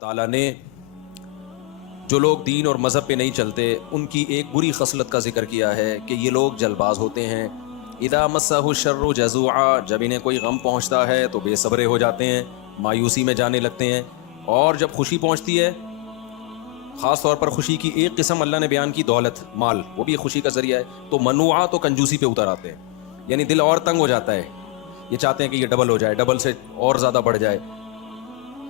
تعالیٰ نے جو لوگ دین اور مذہب پہ نہیں چلتے ان کی ایک بری خصلت کا ذکر کیا ہے کہ یہ لوگ جلد باز ہوتے ہیں. اذا مسہ الشر جزوعا، جب انہیں کوئی غم پہنچتا ہے تو بے صبرے ہو جاتے ہیں، مایوسی میں جانے لگتے ہیں. اور جب خوشی پہنچتی ہے، خاص طور پر خوشی کی ایک قسم اللہ نے بیان کی دولت، مال، وہ بھی خوشی کا ذریعہ ہے، تو منوعا تو کنجوسی پہ اتر آتے ہیں. یعنی دل اور تنگ ہو جاتا ہے، یہ چاہتے ہیں کہ یہ ڈبل ہو جائے، ڈبل سے اور زیادہ بڑھ جائے.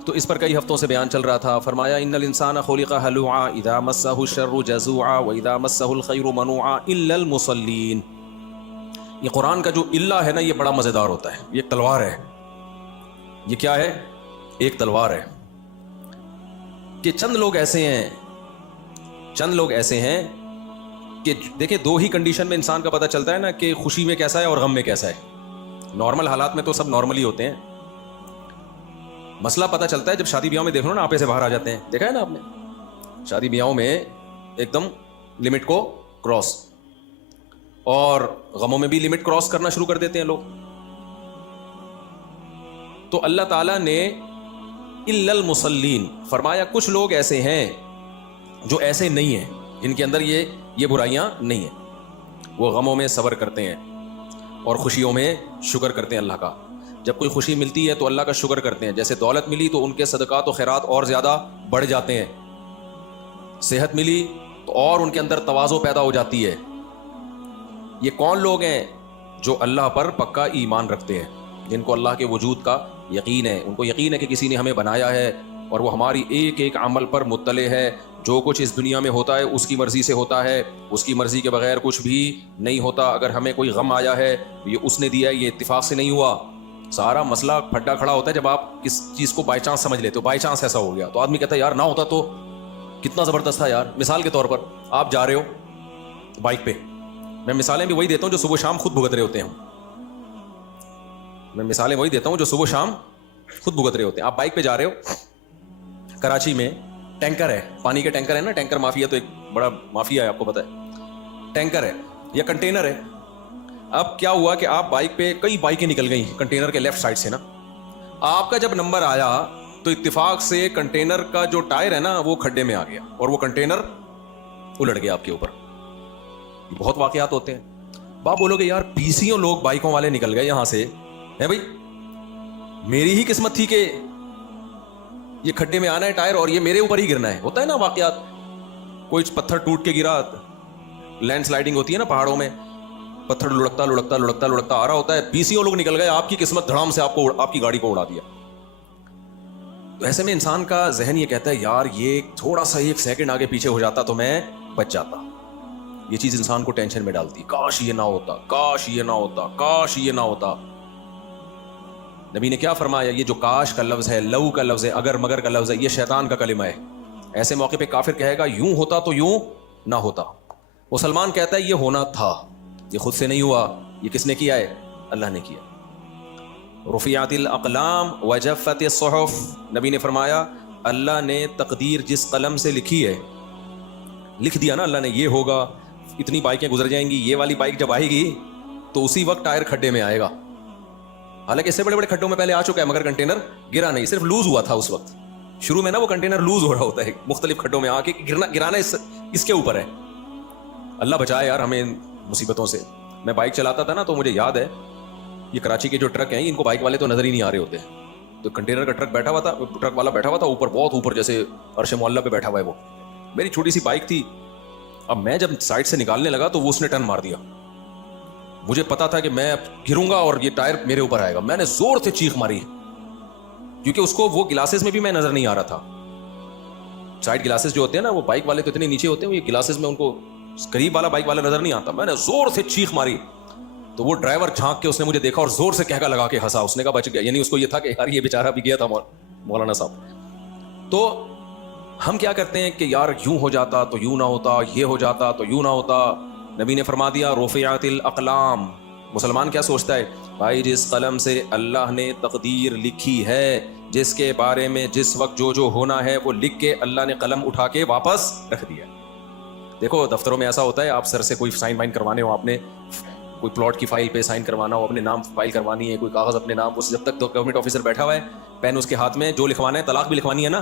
تو اس پر کئی ہفتوں سے بیان چل رہا تھا. فرمایا ان الانسان خلق ہلوعا اذا مسہ الشر جزوعا واذا مسہ الخیر منوعا الا المصلین. یہ قرآن کا جو الا ہے نا، یہ بڑا مزیدار ہوتا ہے. یہ ایک تلوار ہے. یہ کیا ہے؟ ایک تلوار ہے کہ چند لوگ ایسے ہیں کہ دیکھیں، دو ہی کنڈیشن میں انسان کا پتہ چلتا ہے نا کہ خوشی میں کیسا ہے اور غم میں کیسا ہے. نارمل حالات میں تو سب نارملی ہوتے ہیں. مسئلہ پتہ چلتا ہے جب شادی بیاہوں میں دیکھ لو نا، آپے سے باہر آ جاتے ہیں. دیکھا ہے نا آپ نے؟ شادی بیاہوں میں ایک دم لمٹ کو کراس، اور غموں میں بھی لمٹ کراس کرنا شروع کر دیتے ہیں لوگ. تو اللہ تعالیٰ نے الا المصلین فرمایا کچھ لوگ ایسے ہیں جو ایسے نہیں ہیں، جن کے اندر یہ برائیاں نہیں ہیں. وہ غموں میں صبر کرتے ہیں اور خوشیوں میں شکر کرتے ہیں اللہ کا. جب کوئی خوشی ملتی ہے تو اللہ کا شکر کرتے ہیں. جیسے دولت ملی تو ان کے صدقات و خیرات اور زیادہ بڑھ جاتے ہیں. صحت ملی تو اور ان کے اندر تواضع پیدا ہو جاتی ہے. یہ کون لوگ ہیں؟ جو اللہ پر پکا ایمان رکھتے ہیں، جن کو اللہ کے وجود کا یقین ہے. ان کو یقین ہے کہ کسی نے ہمیں بنایا ہے اور وہ ہماری ایک ایک عمل پر مطلع ہے. جو کچھ اس دنیا میں ہوتا ہے اس کی مرضی سے ہوتا ہے، اس کی مرضی کے بغیر کچھ بھی نہیں ہوتا. اگر ہمیں کوئی غم آیا ہے یہ اس نے دیا ہے، یہ اتفاق سے نہیں ہوا. سارا مسئلہ پھڈا کھڑا ہوتا ہے جب آپ کس چیز کو بائی چانس سمجھ لیتے ہو. بائی چانس ایسا ہو گیا تو آدمی کہتا ہے یار نہ ہوتا تو کتنا زبردست تھا یار. مثال کے طور پر آپ جا رہے ہو بائک پہ، میں مثالیں بھی وہی دیتا ہوں جو صبح شام خود بھگت رہے ہوتے ہیں. آپ بائک پہ جا رہے ہو، کراچی میں ٹینکر ہے، پانی کے ٹینکر ہے نا، ٹینکر مافیا تو ایک بڑا مافیا ہے، آپ کو پتا ہے. ٹینکر ہے یا کنٹینر ہے. اب کیا ہوا کہ آپ بائک پہ، کئی بائکیں نکل گئیں کنٹینر کے لیفٹ سائڈ سے نا. آپ کا جب نمبر آیا تو اتفاق سے کنٹینر کا جو ٹائر ہے نا وہ کھڈے میں آ گیا اور وہ کنٹینر الٹ گیا آپ کے اوپر. بہت واقعات ہوتے ہیں. باپ بولو گے یار 20 لوگ بائکوں والے نکل گئے یہاں سے، ہے بھائی میری ہی قسمت تھی کہ یہ کھڈے میں آنا ہے ٹائر اور یہ میرے اوپر ہی گرنا ہے. ہوتا ہے نا واقعات. کوئی پتھر ٹوٹ کے گرا، لینڈ سلائڈنگ ہوتی ہے نا پہاڑوں میں، پتھر لڑکتا آ رہا ہوتا ہے. 20 لوگ نکل گئے، آپ کی قسمت دھڑام سے آپ کی گاڑی کو اڑا دیا. تو ایسے میں انسان کا ذہن یہ کہتا ہے یار یہ تھوڑا سا ایک سیکنڈ آگے پیچھے ہو جاتا تو میں بچ جاتا. یہ چیز انسان کو ٹینشن میں ڈالتی، کاش یہ نہ ہوتا، کاش یہ نہ ہوتا، کاش یہ نہ ہوتا. نبی نے کیا فرمایا؟ یہ جو کاش کا لفظ ہے، لو کا لفظ ہے، اگر مگر کا لفظ ہے، یہ شیطان کا کلمہ ہے. ایسے موقع پہ کافر کہے گا یوں ہوتا تو یوں نہ ہوتا. مسلمان کہتا ہے یہ ہونا تھا، یہ خود سے نہیں ہوا. یہ کس نے کیا ہے؟ اللہ نے کیا. رفعت الاقلام وجفت الصحف، نبی نے فرمایا اللہ نے تقدیر جس قلم سے لکھی ہے، لکھ دیا نا اللہ نے یہ ہوگا، اتنی بائکیں گزر جائیں گی، یہ والی بائک جب آئے گی تو اسی وقت ٹائر کھڈے میں آئے گا. حالانکہ اس سے بڑے بڑے کھڈوں میں پہلے آ چکا ہے مگر کنٹینر گرا نہیں، صرف لوز ہوا تھا اس وقت. شروع میں نا وہ کنٹینر لوز ہو رہا ہوتا ہے، مختلف کھڈوں میں آ کے گرانا اس کے اوپر ہے. اللہ بچائے یار ہمیں مصیبتوں سے. میں بائک چلاتا تھا نا تو مجھے یاد ہے، یہ کراچی کے جو ٹرک ہیں ان کو بائک والے تو نظر ہی نہیں آ رہے ہوتے. تو کنٹینر کا ٹرک والا بیٹھا ہوا تھا اوپر، بہت اوپر، جیسے عرش معلیٰ پہ بیٹھا ہوا ہے وہ. میری چھوٹی سی بائک تھی. اب میں جب سائڈ سے نکالنے لگا تو وہ اس نے ٹرن مار دیا. مجھے پتا تھا کہ میں گروں گا اور یہ ٹائر میرے اوپر آئے گا. میں نے زور سے چیخ ماری کیونکہ اس کو وہ گلاسز میں بھی میں نظر نہیں آ رہا تھا. سائڈ گلاسز جو ہوتے ہیں نا، وہ بائک والے تو اتنے نیچے ہوتے ہیں، یہ گلاسز میں ان کو قریب والا بائک والا نظر نہیں آتا. میں نے زور سے چیخ ماری تو وہ ڈرائیور جھانک کے اس نے مجھے دیکھا اور زور سے کہکا لگا کے ہنسا. اس نے کہا بچ گیا. یعنی اس کو یہ تھا کہ یار یہ بیچارہ بھی گیا تھا مولانا صاحب. تو ہم کیا کرتے ہیں کہ یار یوں ہو جاتا تو یوں نہ ہوتا، یہ ہو جاتا تو یوں نہ ہوتا. نبی نے فرما دیا رفعت الاقلام. مسلمان کیا سوچتا ہے؟ بھائی جس قلم سے اللہ نے تقدیر لکھی ہے، جس کے بارے میں جس وقت جو ہونا ہے وہ لکھ کے اللہ نے قلم اٹھا کے واپس رکھ دیا. دیکھو دفتروں میں ایسا ہوتا ہے، آپ سر سے کوئی سائن وائن کروانے ہو، آپ نے کوئی پلاٹ کی فائل پہ سائن کروانا ہو، اپنے نام فائل کروانی ہے، کوئی کاغذ اپنے نام، اس جب تک گورنمنٹ آفیسر بیٹھا ہوا ہے، پین اس کے ہاتھ میں، جو لکھوانا ہے، طلاق بھی لکھوانی ہے نا،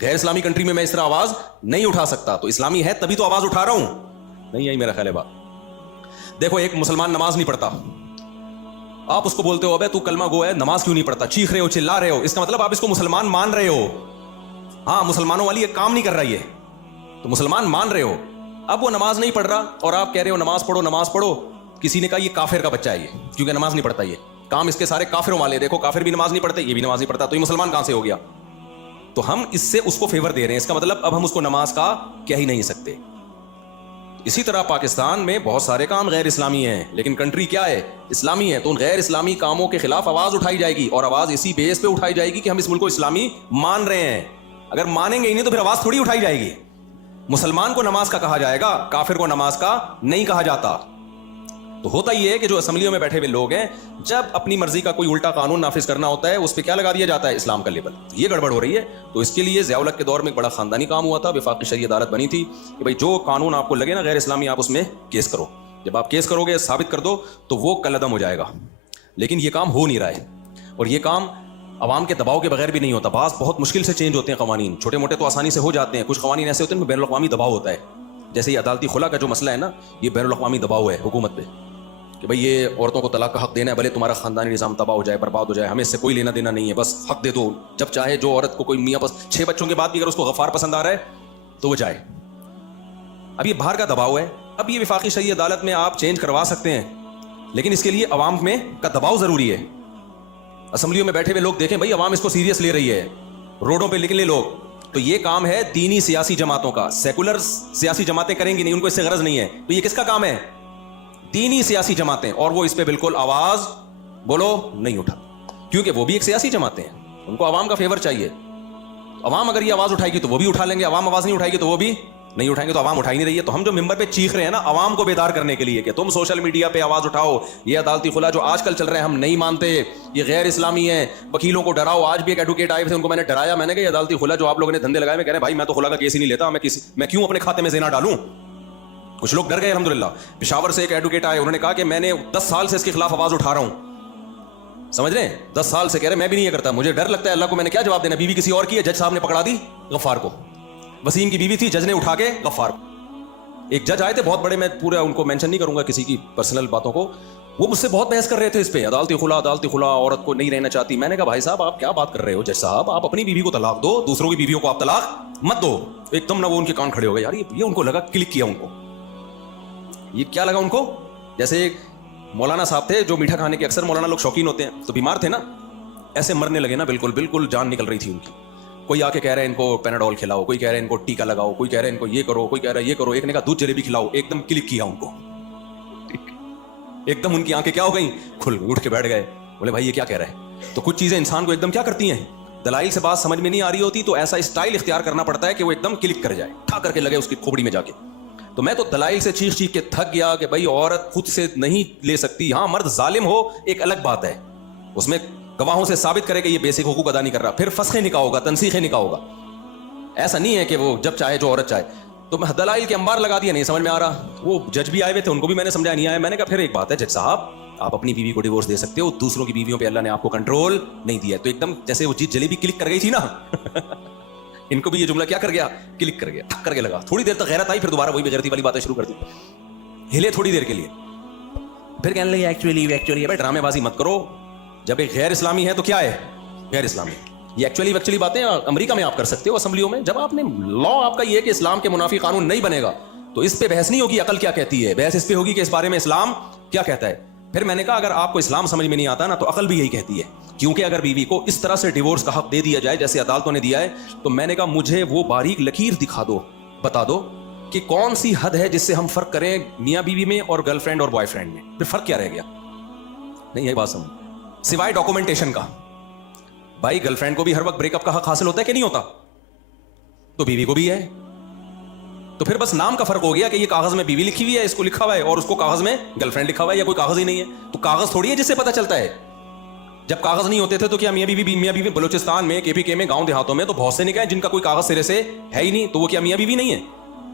غیر اسلامی کنٹری میں اس طرح آواز نہیں اٹھا سکتا. تو اسلامی ہے تبھی تو آواز اٹھا رہا ہوں. نہیں یہی میرا خیال ہے بات. دیکھو ایک مسلمان نماز نہیں پڑھتا, آپ اس کو بولتے ہو ابے تو کلمہ گو ہے, نماز کیوں نہیں پڑھتا, چیخ رہے ہو, چلا رہے ہو, اس کا مطلب آپ اس کو مسلمان مان رہے ہو. ہاں مسلمانوں والی ایک کام نہیں کر رہا یہ, تو مسلمان مان رہے ہو. اب وہ نماز نہیں پڑھ رہا اور آپ کہہ رہے ہو نماز پڑھو نماز پڑھو. کسی نے کہا یہ کافر کا بچہ ہے یہ, کیونکہ نماز نہیں پڑھتا, یہ کام اس کے سارے کافروں والے. دیکھو کافر بھی نماز نہیں پڑھتے, یہ بھی نماز نہیں پڑھتا, تو یہ مسلمان کہاں سے ہو گیا؟ تو ہم اس سے اس کو فیور دے رہے ہیں. اس کا مطلب اب ہم اس کو نماز کا کہہ ہی نہیں سکتے. اسی طرح پاکستان میں بہت سارے کام غیر اسلامی ہیں, لیکن کنٹری کیا ہے؟ اسلامی ہے. تو ان غیر اسلامی کاموں کے خلاف آواز اٹھائی جائے گی, اور آواز اسی بیس پہ اٹھائی جائے گی کہ ہم اس ملک کو اسلامی مان رہے ہیں. اگر مانیں گے ہی نہیں تو پھر آواز تھوڑی اٹھائی جائے گی. مسلمان کو نماز کا کہا جائے گا, کافر کو نماز کا نہیں کہا جاتا. تو ہوتا یہ ہے کہ جو اسمبلیوں میں بیٹھے ہوئے لوگ ہیں, جب اپنی مرضی کا کوئی الٹا قانون نافذ کرنا ہوتا ہے اس پہ کیا لگا دیا جاتا ہے؟ اسلام کا لیبل. یہ گڑبڑ ہو رہی ہے. تو اس کے لیے ضیاء الحق کے دور میں ایک بڑا خاندانی کام ہوا تھا, وفاقی شرعی عدالت بنی تھی کہ بھائی جو قانون آپ کو لگے نا غیر اسلامی, آپ اس میں کیس کرو. جب آپ کیس کرو گے, ثابت کر دو, تو وہ کل عدم ہو جائے گا. لیکن یہ کام ہو نہیں رہا ہے, اور یہ کام عوام کے دباؤ کے بغیر بھی نہیں ہوتا. بعض بہت مشکل سے چینج ہوتے ہیں قوانین, چھوٹے موٹے تو آسانی سے ہو جاتے ہیں, کچھ قوانین ایسے ہوتے ہیں بین الاقوامی دباؤ ہوتا ہے. جیسے یہ عدالتی خلا کا جو مسئلہ ہے نا, یہ بین الاقوامی دباؤ ہے حکومت پہ کہ بھائی یہ عورتوں کو طلاق کا حق دینا ہے, بھلے تمہارا خاندانی نظام تباہ ہو جائے, برباد ہو جائے, ہمیں اس سے کوئی لینا دینا نہیں ہے, بس حق دے دو. جب چاہے جو عورت کو کوئی میاں 6 بچوں کے بعد بھی اگر اس کو غفار پسند آ رہا ہے تو وہ جائے. اب یہ باہر کا دباؤ ہے. اب یہ وفاقی شرعی عدالت میں آپ چینج کروا سکتے ہیں, لیکن اس کے لیے عوام میں کا دباؤ ضروری ہے. اسمبلیوں میں بیٹھے ہوئے لوگ دیکھیں بھائی عوام اس کو سیریس لے رہی ہے, روڈوں پہ نکلے لوگ. تو یہ کام ہے دینی سیاسی جماعتوں کا. سیکولر سیاسی جماعتیں کریں گی نہیں, ان کو اس سے غرض نہیں ہے. تو یہ کس کا کام ہے؟ دینی سیاسی جماعتیں. اور وہ اس پہ بالکل آواز بولو نہیں اٹھا, کیونکہ وہ بھی ایک سیاسی جماعتیں ہیں, ان کو عوام کا فیور چاہیے. عوام اگر یہ آواز اٹھائے گی تو وہ بھی اٹھا لیں گے, عوام آواز نہیں اٹھائے گی تو وہ بھی نہیں اٹھائیں گے. تو عوام اٹھائی نہیں رہی ہے. تو ہم جو ممبر پہ چیخ رہے ہیں نا عوام کو بیدار کرنے کے لیے کہ تم سوشل میڈیا پہ آواز اٹھاؤ, یہ عدالتی خلا جو آج کل چل رہے ہیں ہم نہیں مانتے, یہ غیر اسلامی ہے, وکیلوں کو ڈراؤ. آج بھی ایک ایڈوکیٹ آئے تھے, ان کو میں نے ڈرایا, میں نے کہا یہ عدالتی خلا جو آپ لوگوں نے دھندے لگائے, میں کہہ رہے ہیں بھائی میں تو خلا کا کیس ہی نہیں لیتا, میں کیوں اپنے کھاتے میں زنا ڈالوں. کچھ لوگ ڈر گئے الحمدللہ. پشاور سے ایک ایڈوکیٹ آئے, انہوں نے کہا کہ میں نے 10 سال سے اس کے خلاف آواز اٹھا رہا ہوں. سمجھ رہے ہیں, 10 سال سے کہہ رہے میں بھی نہیں یہ کرتا, مجھے ڈر لگتا ہے اللہ کو. میں نے کیا جواب دینا, بیوی کسی اور کی ہے, جج صاحب نے پکڑا دی غفار کو. وسیم کی بیوی تھی, جج نے اٹھا کے غفار کو. ایک جج آئے تھے بہت بڑے, میں پورا ان کو مینشن نہیں کروں گا کسی کی پرسنل باتوں کو, وہ مجھ سے بہت بحث کر رہے تھے اس پہ, عدالتی خلا عورت کو نہیں رہنا چاہتی. میں نے کہا بھائی صاحب آپ کیا بات کر رہے ہو, جج صاحب آپ اپنی بیوی کو طلاق دو, دوسروں کی بیویوں کو آپ طلاق مت دو. ایک دم نہ وہ ان کے کان کھڑے ہو گئے, یار یہ ان کو لگا کلک کیا, ان کو یہ کیا لگا ان کو. جیسے ایک مولانا صاحب تھے جو میٹھا کھانے کے اکثر مولانا لوگ شوقین ہوتے ہیں, تو بیمار تھے نا, ایسے مرنے لگے نا, بالکل جان نکل رہی تھی ان کی. کوئی آ کے کہہ رہے ہیں ان کو پیناڈول کھلاؤ, کوئی کہہ رہے ہیں ان کو ٹیکا لگاؤ, کوئی کہہ رہے ہیں ان کو یہ کرو, کوئی کہہ رہا ہے یہ کرو. ایک نے کہا دودھ جلیبی کھلاؤ, ایک دم کلک کیا ان کو, ایک دم ان کی آنکھیں کیا ہو گئیں, کھل گئی, اٹھ کے بیٹھ گئے. بولے بھائی یہ کیا کہہ رہا ہے. تو کچھ چیزیں انسان کو ایک دم کیا کرتی ہیں, دلائل سے بات سمجھ میں نہیں آ رہی ہوتی, تو ایسا اسٹائل اختیار کرنا پڑتا ہے کہ وہ ایک دم کلک کر جائے, ٹھا کر کے لگے اس کی کھوپڑی میں جا کے. تو میں تو دلائل سے چیخ کے تھک گیا کہ بھائی عورت خود سے نہیں لے سکتی. ہاں مرد ظالم ہو ایک الگ بات ہے, اس میں گواہوں سے ثابت کرے کہ یہ بیسک حقوق ادا نہیں کر رہا, پھر فسخیں نکاح ہوگا, تنسیخیں نکاح ہوگا. ایسا نہیں ہے کہ وہ جب چاہے جو عورت چاہے. تو میں دلائل کے انبار لگا دیا, نہیں سمجھ میں آ رہا. وہ جج بھی آئے ہوئے تھے, ان کو بھی میں نے سمجھایا, نہیں آیا. میں نے کہا پھر ایک بات ہے جج صاحب, آپ اپنی بیوی کو ڈیورس دے سکتے ہو, دوسروں کی بیویوں پہ اللہ نے آپ کو کنٹرول نہیں دیا. تو ایک دم جیسے وہ چیز جلیبی کلک کر گئی تھی نا ان کو بھی یہ جملہ کیا کر گیا, کلک کر گیا, ٹھک کر کے لگا. تھوڑی دیر تک غیرت آئی, پھر دوبارہ وہی بغیرتی والی باتیں شروع کر دی, ہلے تھوڑی دیر کے لیے, پھر کہنے لگے ایکچولی بھائی ڈرامے بازی مت کرو. جب ایک غیر اسلامی ہے تو کیا ہے غیر اسلامی. یہ ایکچولی باتیں امریکہ میں آپ کر سکتے ہو اسمبلیوں میں. جب آپ نے لا آپ کا یہ ہے کہ اسلام کے منافی قانون نہیں بنے گا, تو اس پہ بحث نہیں ہوگی عقل کیا کہتی ہے, بحث اس پہ ہوگی کہ اس بارے میں اسلام کیا کہتا ہے. پھر میں نے کہا اگر آپ کو اسلام سمجھ میں نہیں آتا نا, تو عقل بھی یہی کہتی ہے, کیونکہ اگر بیوی کو اس طرح سے ڈیورس کا حق دے دیا جائے جیسے عدالتوں نے دیا ہے, تو میں نے کہا مجھے وہ باریک لکیر دکھا دو, بتا دو کہ کون سی حد ہے جس سے ہم فرق کریں میاں بیوی میں اور گرل فرینڈ اور بوائے فرینڈ میں. پھر فرق کیا رہ گیا. نہیں یہ بات سمجھ, سوائے ڈاکومنٹیشن کا. بھائی گرل فرینڈ کو بھی ہر وقت بریک اپ کا حق حاصل ہوتا ہے کہ نہیں ہوتا, تو بیوی کو بھی ہے. تو پھر بس نام کا فرق ہو گیا کہ یہ کاغذ میں بیوی لکھی ہوئی ہے, اس کو لکھا ہوا ہے, اور اس کو کاغذ میں گرل فرینڈ لکھا ہوا ہے, یا کوئی کاغذ ہی نہیں ہے. تو کاغذ تھوڑی ہے جس سے پتہ چلتا ہے. جب کاغذ نہیں ہوتے تھے تو کیا میاں بیوی بلوچستان میں کے پی کے میں گاؤں دیہاتوں میں تو بہت سے نکاح جن کا کوئی کاغذ سرے سے ہے ہی نہیں, تو وہ کیا میاں بیوی نہیں ہے.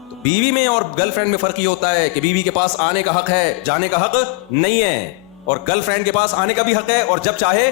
تو بیوی میں اور گرل فرینڈ میں فرق یہ ہوتا ہے کہ بیوی کے پاس آنے کا حق ہے, جانے کا حق نہیں ہے, اور گرل فرینڈ کے پاس آنے کا بھی حق ہے اور جب چاہے